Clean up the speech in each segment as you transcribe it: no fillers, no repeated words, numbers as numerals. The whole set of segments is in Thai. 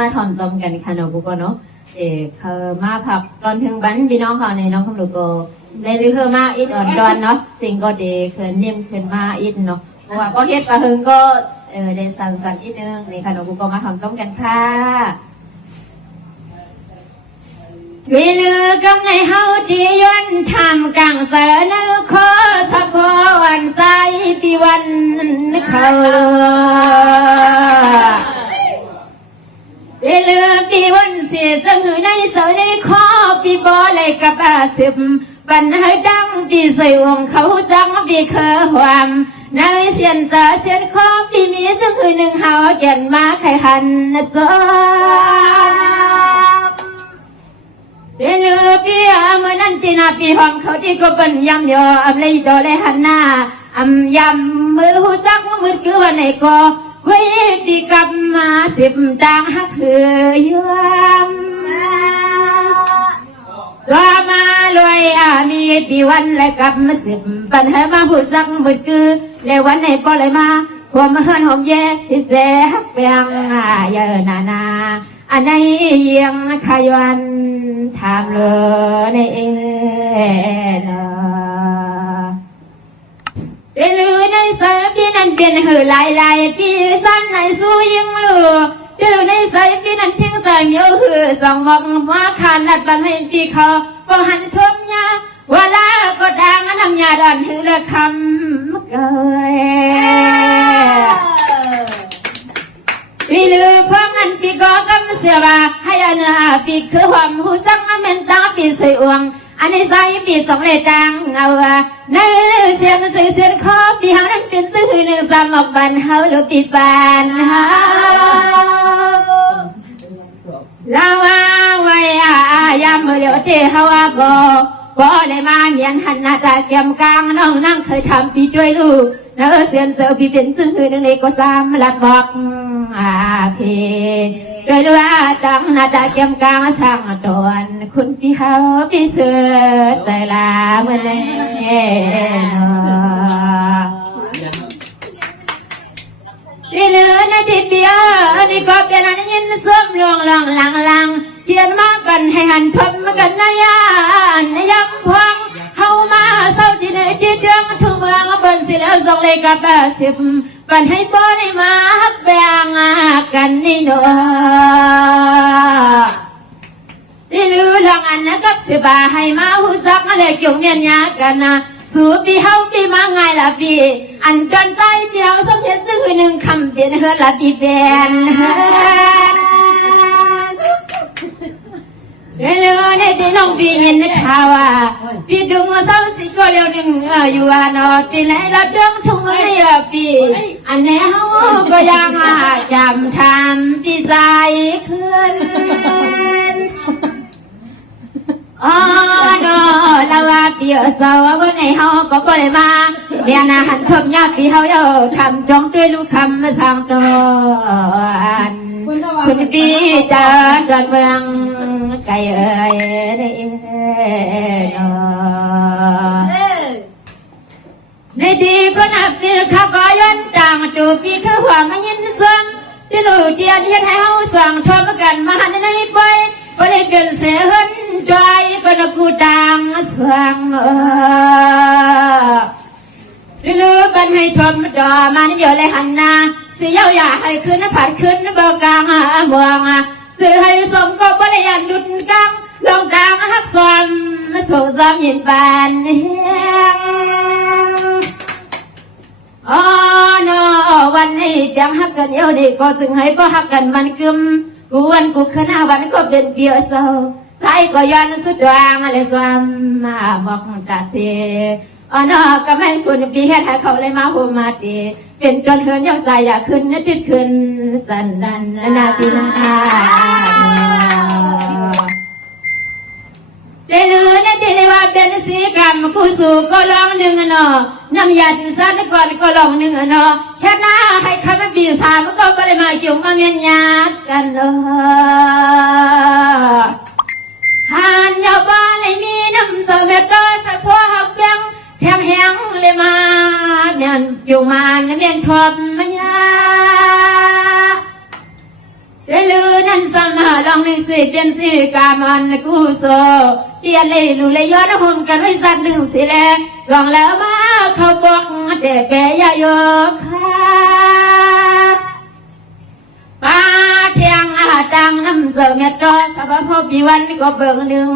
มาถ่อมตอมกันค่ะน้องบุกเนาะเขามาผักตอนถึงบ้านพี่น้องเขาในน้องคำลูกก็ได้เรื่องมาอิดอ่อนดอนเนาะสิ่งก็เดเขินนิ่มขึ้นมาอิดเนาะเพราะว่าก็เฮ็ดกระหึงก็ได้สั่งอิดนึงนี่ค่ะน้องบุกก็มาถ่อมตอมกันค่ะวิลือกำในเฮาที่ย้อนทำกังเสนอขอสะพอวันใจปีวันเขาเลือปีวันเสียสงในเสาในคอปีบอเลยกับอาสิบปัญหาดังปีใส่วงเขาจังปีเคอความในเสียนตาเสียนคอปีมีสักหนึ่งหาวแก่นมาไข่หันนะจ๊ะเลือปีเมื่อนั้นจีนาปีหอมเขาที่ก็เป็นยำยออำเลยดอเลยหันหน้าอำยำมือหูจักมือคือวันไหนก็เว้ยปีกลับมาสิบดังฮักเหือยมตัวมาลอยมีปีวันและกลับมาสิบปัญหามาหูสักมือคือและวันไหนก็เลยมาหัวมาเฮินหอมแย่ที่แสฮักเปียงเยอะนาอันไหนยังขยันทางเลยในเอลือในสายปีนั้นเป็นหือลายปีสั้นในสู้ยิงลือเลือในสายปีนั้นทิ้งสายเยอะหือสองมองมาขาดลัดบังให้ปีเขาก็หันทบยาเวลาก็ดังน้ำยาดอนหือละคำเกยปีลือพังนั้นปีก็กำเสียว่าให้อนาปีคือความหูสังเมนตาปีใส่อวงอันนี้ใส่ปีสองเลยจังเอาในเสียนใส่เสียนคอปีหางนั้นเป็นซื่อหนึ่งสามออกบันเฮาหรือปีปานเฮาลาวาไว้ยามเมื่อเลี้ยวเทเฮาก็เลยมาเมียนหันหน้าตาแก้มกลางน้องนั่งเคยทำปีด้วยลูกเนื้อเสียนเสือปีเป็นซื่อหนึ่งเล็กก็จำลัดบอกเพโดยว่าตั้งหน้าตาเกี่ยมกลางช่างตอนคุณพี่เขาพี่เสือแต่ละเมื่อไรนี่เหลือในที่เปียนี่ก็เป็นอันยินส้มลวงลองลังเทียนมากันให้หันทบกันนายานยำพวงเฮามาเศร้าที่ในที่เดืองทุ่งเมืองบนสิแล้วส่งเลยกับสิบปันให้บ่ได้มาแบ่งกันนี่เนาะนี่ลือหลังอันนะกับสิบาให้มาหูสักอะไรเกี่ยวเนียนยากันนะสู่ปีเฮาปีมาไงล่ะปีอันกันใจเดียวสมเหตุซึ่งหนึ่งคำเปลี่ยนเฮือละปีเป็นเรื่องในที่น้องปีเห็นข่าวว่าปีดุงเศร้าสิก็เร็วหนึ่งอยู่ว่านอปีไหนละเรื่องทุ่งเรียปีอันนี้เฮาก็ยังจำทำปีใจขึ้นอ๋อเนาะเราว่าปีเศร้าวันไหนเฮาก็บ่ได้มาเดี๋ยวนะหันคบยากปีเฮาเอาทำจองด้วยลูกคำมาสร้างตัวคุณปีจานดอนเมืองไก่เอ๋ยได้ในดีก็นับปีข้าก็ย้อนจางจูปีคือความไม่ยินเสียงที่ลูกเดียนเฮ็ดให้เฮาสั่งทอมกันมาในในไปก็ได้เกินเสียหันใจก็นักกูดังสั่งลือบันให้ทอมจอมันเยอะเลยหันนาเสียอยากให้ขึ้นผัดขึ้นเบากลางเมืองคือให้สมก็บริยานดุดกลางลงกลางฮักความสูงซ้ำยินปานอ๋อเนาะวันนี้เพียงฮักกันเดียวนี่ก็ถึงให้บ่ฮักกันมันกึมกูวันกูขณะวันก็เป็นเดียวเศร้าใครก็ย้อนสุดวางอะไรความมาบอกตาเสียอ๋อเนาะก็ไม่คุณปีแค่ให้เขาเลยมาหัวมาตีเป็นจนเฮินยกใจอยากขึ้นนึกติดขึ้นสันดันนาทีนาเจ ได้ลือนะที่เรียกว่าเป็นสีกรรมกูสู่ก็ลองหนึ่งเนาะน้ำยาที่สัตว์ก่อนก็ลองหนึ่งเนาะแค่หน้าให้คำปีศาจมันก็ไม่ได้มาเกี่ยวมาเมียนยากันเนาะหันยาบ้านเลยมีน้ำเสวตก็สะพวกเบียงแทงแหงเลยมาเมียนเกี่ยวมาเมียนทบมันยาเรื่อนั้นสมาลองไม่สิเป็นสิกามันกูโซเตียนเลยลูเลยย้อนหุ่นกันไว้สัตว์หนึ่งสิแลลองแล้วมาเขาบอกเด็กแกยายค่ะป้าเทียงตังน้ำเสือเงตรอสบายพอปีวันก็เบิ่งหนึ่ง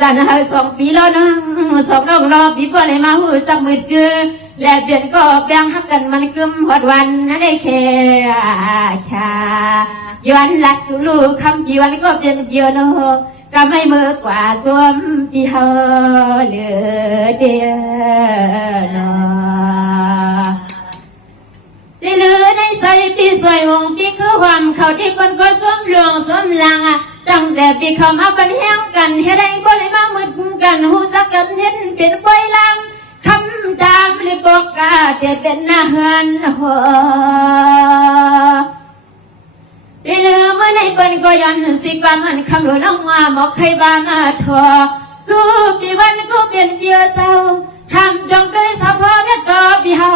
จันหาย2 ปีแล้วนึง2 น้องรอปีพอเลยมาหูจักมืดคือและเปลี่ยนก็แบ่งหักกันมันกึมหดวันนั่นได้แค่ค่ะย้อนหลักสู่ลูกคำปีวันก็เปลี่ยนเดียวเนาะก็ไม่เมื่อกว่าสวมปีเฮาเหลือเดียวเนาะที่เหลือในใส่ปีสวยวงปีคือความเขาที่คนก็สวมหลวงสวมลังตั้งแต่ปีเขามาบันแห้งกันให้ได้บ่เลยมามืดกันหูสักกันเห็นเป็นป่วยลังคำตามลิบอกกาเจะเป็นนาหันหัวที่เหลือเมื่อในเปิ้นก็ย้อนสิกว่ามันคำหลวงน้องว่าหมอกใครบ้านทอสู้ปีวันก็เป็นเดียวเจ้าทำจงด้วยสะพอเมตตาปีหา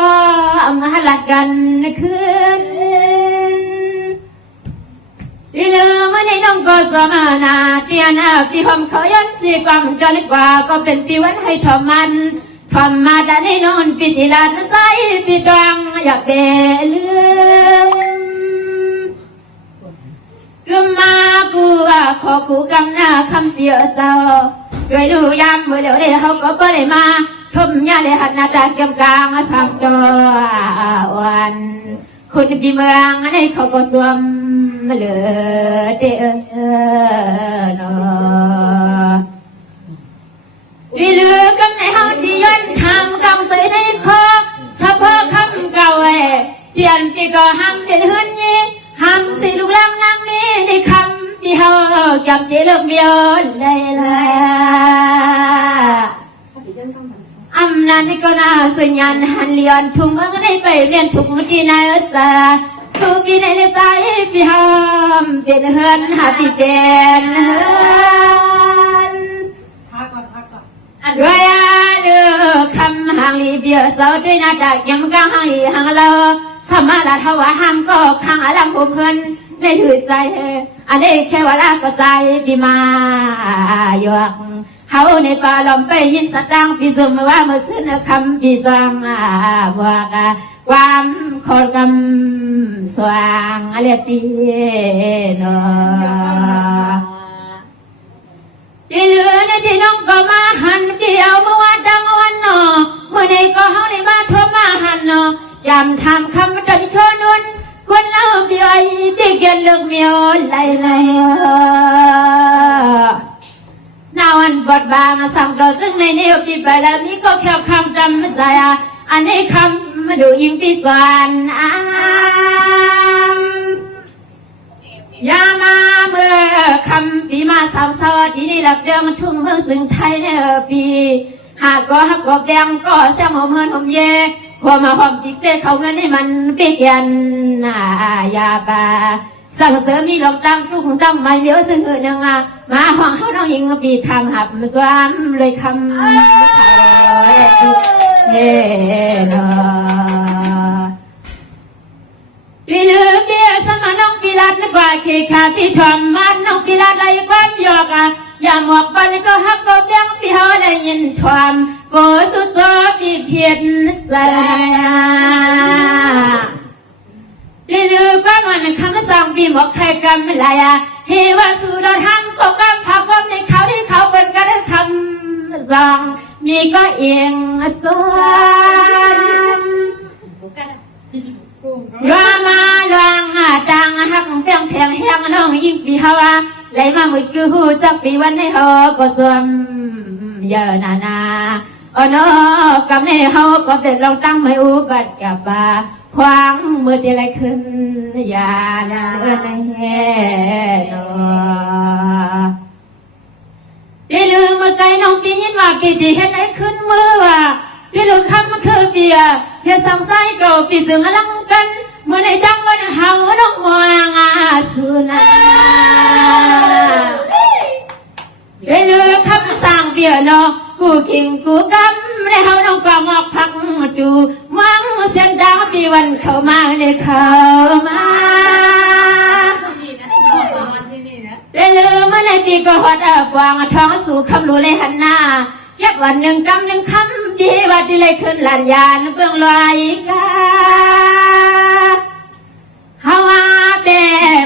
มหลักกันคืนที่เหลือเมื่อในน้องก็สมานาเตียนาปีหอมเขาย้อนสิความจนกว่าก็เป็นปีวันให้ทอมันทำมาได้ในนอนปีที่ลานใสปีดวงอยากเบลืมกึมมากูขอกูกำหน้าคำเสียเศร้าด้วยดูยามเมื่อเดี๋ยวนี้เขาก็ไม่ได้มาทุ่มยาเลยหัดหน้าตาเกมกลางสามจอวันคนปีเมืองในเขาก็สวมเหลือเด้อนอวิลือกันในห้องที่ย้อนทางกำใส่ในคอเฉพาะคำเก่าเตียนที่ก็ห้ามเป็นเฮือนยี่ห้ามสิลูกลังนางนี้ในคำที่เฮาจำที่เลิกเดียวได้ละอำนาจนี่ก็น่าสัญญาณหันเลียนทุ่งเมืองได้ไปเรียนทุกที่นายสาทุกปีในใจพี่ห้ามเป็นเฮือนหาพี่เป็นเฮือนด้วยเลือคำหางลีเบียเสาด้วยหน้าตาเกี่ยมกลางหางลีหางเราสมาลาทว่าห้ามก็ข้างอลังผมเพิ่นในถือใจอันนี้แค่ว่าลาก็ใจดีมาหยอกเขาในป่าลมไปยินสตางปีซุมว่าเมื่อซื้อคำปีสังบอกความขอคำสว่างอะไรตีเนาะที่เหลือในที่น้องก็มาหันเดียวเมื่อวันดังวันเนาะเมื่อในก็เขาในมาทบมาหันเนาะจำทำคำจนชนุนคนเล่าเบียร์ปีเกินเลือกเมียวไหลนาวันบดบางสังเราซึ่งในนี้ปีไปแล้วนี้ก็แค่คำจำไม่ใจอันนี้คำมาดูยิ่งปีกว่าอย่ามาเมื่อคำปีมาสาวซอที่นี่หลับเรื่องทุ่งเมืองซึ่งไทยในปีหากก็แดงก็แซงหัวเมืองหัวเย่พอมาหอมจิกเส้เขาเงินให้มันเปียนยาบาสั่งเสริมมีหลอกตั้งทุ่งตั้งไม่เยอะซึ่งหนึ่งมาห้องเขาน้องยิงปีทำหับสวามเลยคำเฮ้เนาะปีลือเบี้ยสมาน้องปีรัดนึกว่าเคขาปีทอมมันน้องปีรัดไรความยอกอย่าหมอกบันก็ฮักก็เบี้ยงปีเขาได้ยินทอมโกสุดตัวปีเพียนใจปีลือก็มันคำสั่งปีหมอกใครกันไม่ไรเฮวาสุดทำก็กำพักความในเขาที่เขาเป็นกันได้คำสั่งมีก็เองตัวรามาลังตังหักเปียงแข็งแห้งน้องยิ่งปีฮาวาไหลมาหมดคือหูจักปีวันให้เขาก็สวมเยอะนาอ๋อเนาะกับในเขาก็เป็นลองตั้งไม่อุบัติกับขวางมือที่ไรขึ้นอย่าเนื้อในแห่เนาะที่ลืมเมื่อไกล มาปีที่เห็นไอ้ขึ้นมือว่าพี่ลูกคำคือเบียร์เฮียสังไส้เก่าปีถึงอลังกันเมื่อในดังวันเฮาน้องมองอาสุนาเรื่อยคำสั่งเบียร์นอกูคิงกูกำในเฮาน้องก็มอกพักดูมังเสียงดังปีวันเข้ามาในเข้ามาเรื่อยเมื่อในปีก็หดกวางท้องสู่คำรู้เลยหันหน้าเก็บวันหนึ่งกำหนึ่งคำดีว่าที่เลยขึ้นลานยานเบื้องลอยกาเฮาแต่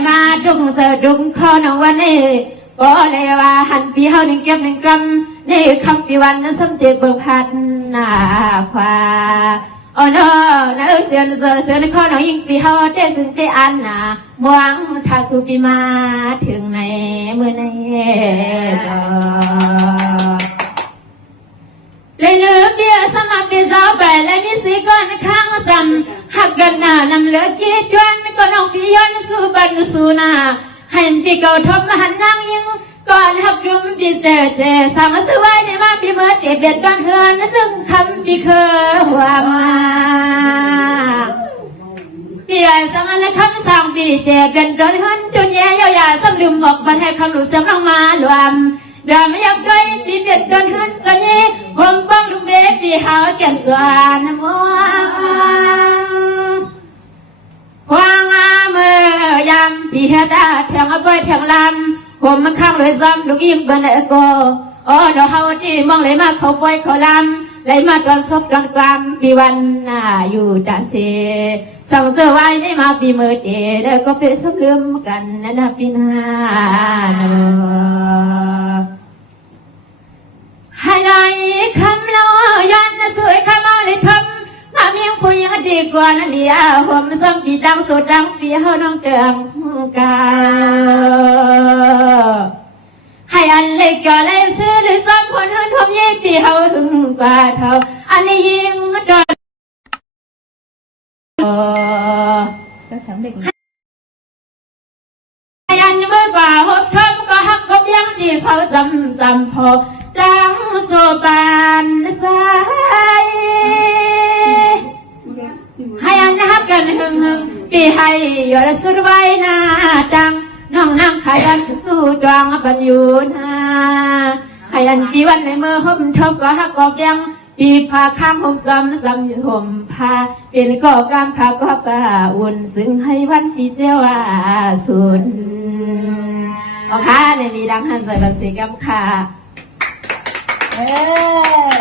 มาดุงเสดุงคอนวันนี้ก็เลยว่าหันปีเฮาหนึ่งเก็บหนึ่งกำนี่คำปีวันนั้นสมเด็จเบิกพัดหน้าควาโอ้เนอนะเสียนเสียนข้อหน่อยยิ่งปีเฮาได้ถึงได้อันน่ะมวงถ้าสุปีมาถึงในเมื่อในเลยลืมเบียสมาปีสาวไปและมีสีก้อนข้างซ้ำหักกันหน้านำเหลือกี่จวนก็น้องปีย้อนสู่บันสู่นาให้ปีเก่าทบมาหันนางยิงก่อนหักจุ่มปีเจสามสวายในมาปีเมื่อเตียเบียดกันเฮือนซึ่งคำปีเคยว่ามาเปียสมันและคำสั่งปีเจเป็นดอนเฮือนจนแย่ยาวๆซ้ำลืมบอกบันให้คำรู้เสียงลงมารวมดาไม่อยากได้ปีเบียดกันเฮือนกันนี้ผมบังลูกเบปีหาเกี่ยนตัวน้ำมัวางเมื่อยำปีเฮดาแทงเอาไปแทงลำผมมันข้างเลยซ้ำลูกยิ้มกันเลยก็อ๋อเดี๋ยวเฮาที่มองเลยมาเขาปล่อยเขาลำเลยมาตอนซบตอนกลางปีวันน่าอยู่ตาเสสั่งเสื้อไว้นี่มาปีเมื่อเดเด็กก็เป็นสมลืมกันนะปีหน้าให้ไหนคำเรายันสวยคำเอาเลยทำมาเมียงผู้ยังดีกว่านั่นเลียผมซ้ำปีดังสุดดังปีเฮาน้องเติมกาให้อันเล็กก็เลยซื้อหรือซ้ำคนหุ่นผมยี่ปีเฮาถึงกว่าเท่าอันนี้ยิงจนก็สำเร็จให้อันเมื่อกว่าหกทบก็หักก็เบี้ยงที่เขาจำพอจังโซบานใจให้อันนับกันหึงปีให้ยอดสุดไว้หน้าจังน้องนั่งขยันสู้จองบันยูนาให้อันปีวันในมือห่มทบก็หักก็ยังปีพาข้ามห่มซ้ำอยู่ห่มพาเป็นก่อการพาก็กาอุ่นซึ่งให้วันปีเจ้าสุดอ๋อค่ะในมีดังหันใส่บัตรสีกัมค่ะเออ